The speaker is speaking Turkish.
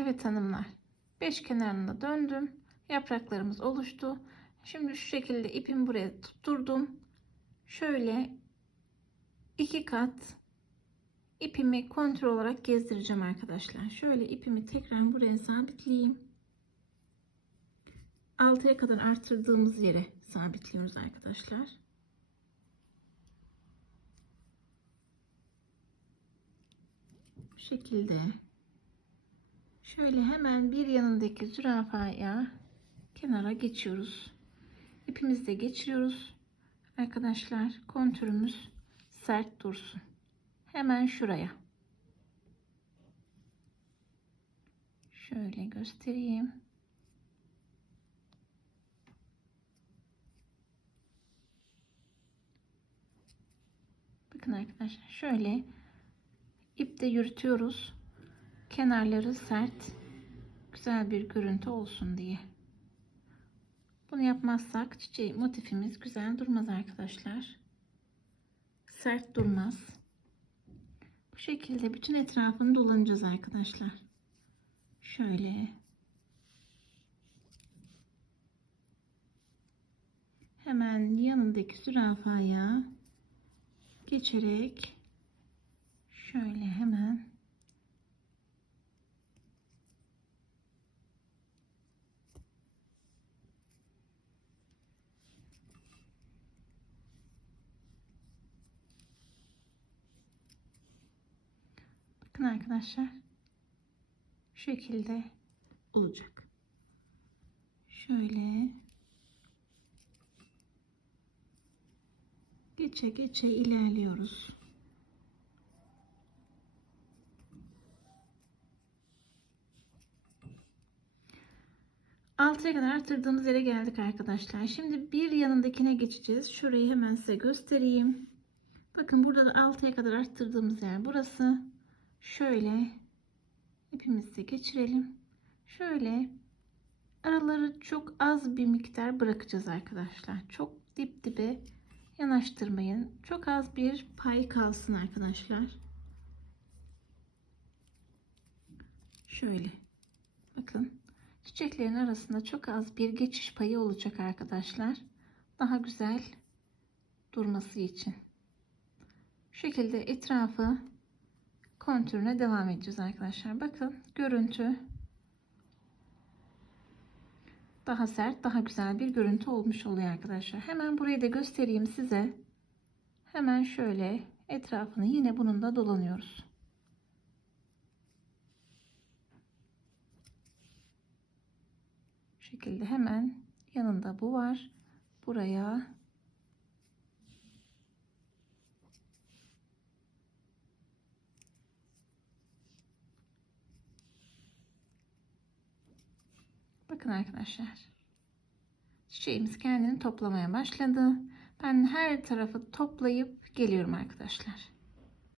Evet hanımlar. Beş kenarına döndüm. Yapraklarımız oluştu. Şimdi şu şekilde ipimi buraya tutturdum. Şöyle iki kat ipimi kontrol olarak gezdireceğim arkadaşlar. Şöyle ipimi tekrar buraya sabitleyeyim. Altıya kadar arttırdığımız yere sabitliyoruz arkadaşlar. Bu şekilde şöyle hemen bir yanındaki zürafaya kenara geçiyoruz. İpimizi de geçiriyoruz. Arkadaşlar kontürümüz sert dursun. Hemen şuraya. Şöyle göstereyim. Bakın arkadaşlar şöyle ipte yürütüyoruz. Kenarları sert, güzel bir görüntü olsun diye. Bunu yapmazsak çiçeği motifimiz güzel durmaz arkadaşlar. Sert durmaz. Bu şekilde bütün etrafını dolanacağız arkadaşlar. Şöyle. Hemen yanındaki zürafaya geçerek şöyle hemen Bakın arkadaşlar. Şu şekilde olacak. Şöyle geçe geçe ilerliyoruz. Altıya kadar arttırdığımız yere geldik arkadaşlar. Şimdi bir yanındakine geçeceğiz. Şurayı hemen size göstereyim. Bakın burada da 6'ya kadar arttırdığımız yer burası. Şöyle ipimizi geçirelim. Şöyle araları çok az bir miktar bırakacağız arkadaşlar. Çok dip dibe yanaştırmayın. Çok az bir pay kalsın arkadaşlar. Şöyle bakın çiçeklerin arasında çok az bir geçiş payı olacak arkadaşlar. Daha güzel durması için. Şu şekilde etrafı kontürüne devam edeceğiz arkadaşlar. Bakın görüntü daha sert, daha güzel bir görüntü olmuş oluyor arkadaşlar. Hemen burayı da göstereyim size. Hemen şöyle etrafını yine bunun da dolanıyoruz. Şu şekilde hemen yanında bu var. Buraya Bakın arkadaşlar. Çiçeğimiz kendini toplamaya başladı. Ben her tarafı toplayıp geliyorum arkadaşlar.